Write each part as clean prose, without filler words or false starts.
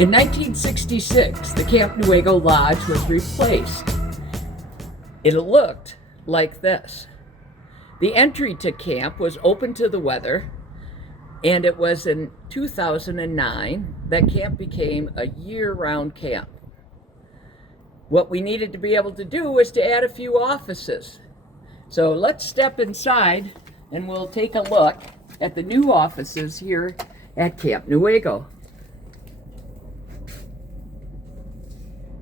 In 1966, the Camp Newaygo Lodge was replaced. It looked like this. The entry to camp was open to the weather, and it was in 2009 that camp became a year-round camp. What we needed to be able to do was to add a few offices. So let's step inside and we'll take a look at the new offices here at Camp Newaygo.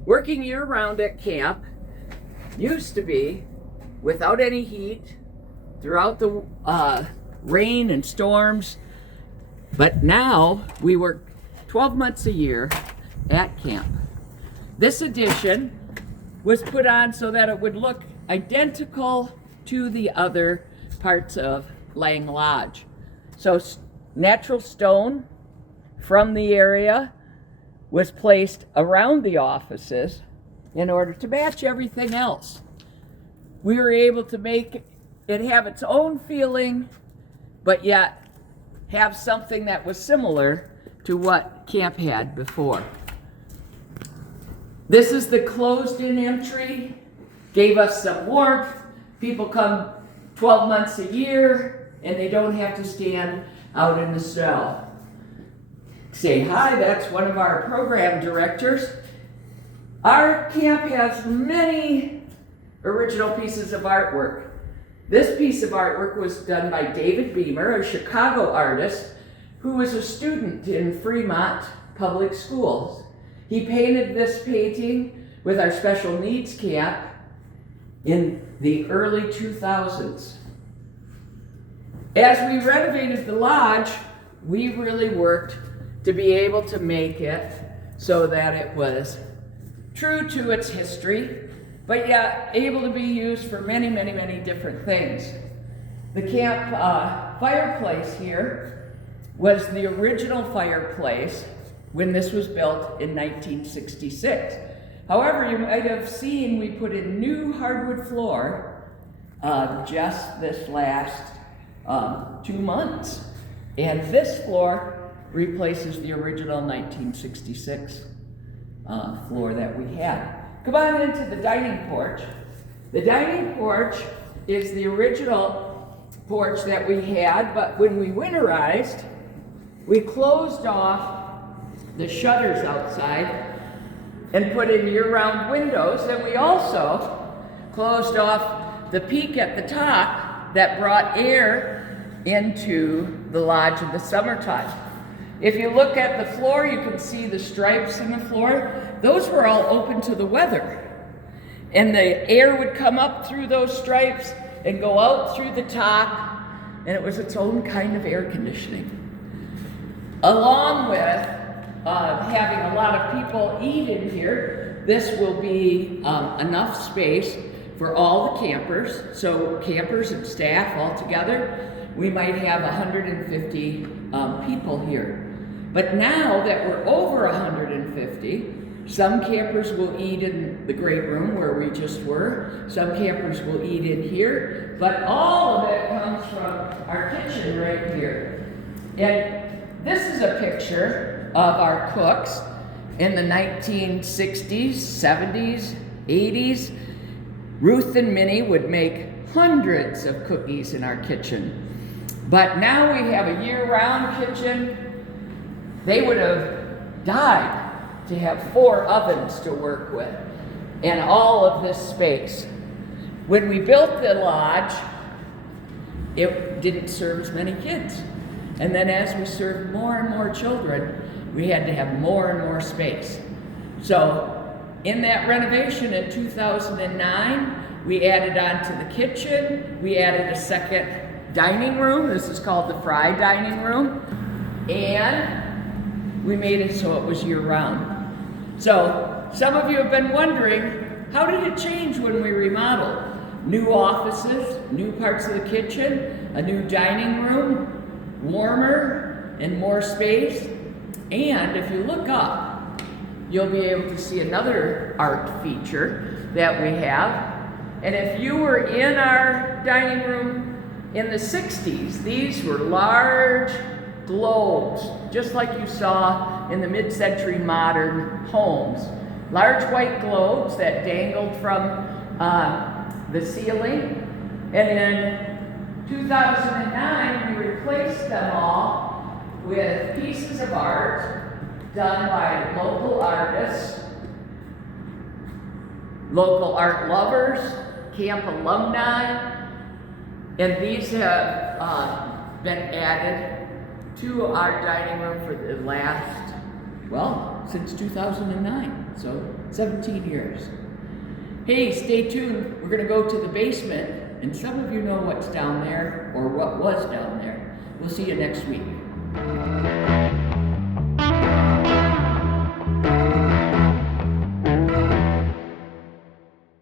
Working year-round at camp used to be without any heat throughout the rain and storms, but now we work 12 months a year at camp. This addition was put on so that it would look identical to the other parts of Lang Lodge. So natural stone from the area was placed around the offices in order to match everything else. We were able to make it have its own feeling, but yet have something that was similar to what camp had before. This is the closed-in entry, gave us some warmth. People come 12 months a year and they don't have to stand out in the snow. Say hi, that's one of our program directors. Our camp has many original pieces of artwork. This piece of artwork was done by David Beamer, a Chicago artist who was a student in Fremont Public Schools. He painted this painting with our special needs camp in the early 2000s. As we renovated the lodge, we really worked to be able to make it so that it was true to its history, but yet able to be used for many, many, many different things. The camp fireplace here was the original fireplace when this was built in 1966. However, you might have seen we put in new hardwood floor just this last 2 months. And this floor replaces the original 1966 floor that we had. Come on into the dining porch. The dining porch is the original porch that we had, but when we winterized, we closed off the shutters outside and put in year-round windows, and we also closed off the peak at the top that brought air into the lodge in the summertime. If you look at the floor, you can see the stripes in the floor. Those were all open to the weather. And the air would come up through those stripes and go out through the top, and it was its own kind of air conditioning. Along with having a lot of people eat in here, this will be enough space for all the campers. So campers and staff all together, we might have 150 people here. But now that we're over 150, some campers will eat in the great room where we just were. Some campers will eat in here, but all of it comes from our kitchen right here. And this is a picture of our cooks in the 1960s, 70s, 80s. Ruth and Minnie would make hundreds of cookies in our kitchen. But now we have a year-round kitchen. They would have died to have 4 ovens to work with and all of this space. When we built the lodge, it didn't serve as many kids. And then as we served more and more children, we had to have more and more space. So in that renovation in 2009, we added on to the kitchen, we added a second dining room. This is called the Fry Dining Room. And we made it so it was year-round. So some of you have been wondering, how did it change when we remodeled? New offices, new parts of the kitchen, a new dining room, warmer and more space. And if you look up, you'll be able to see another art feature that we have. And if you were in our dining room in the 60s, these were large globes, just like you saw in the mid-century modern homes. Large white globes that dangled from the ceiling. And in 2009, we replaced them all with pieces of art done by local artists, local art lovers, camp alumni, and these have been added to our dining room for the last, well, since 2009, so 17 years. Hey, stay tuned. We're going to go to the basement, and some of you know what's down there, or what was down there. We'll see you next week.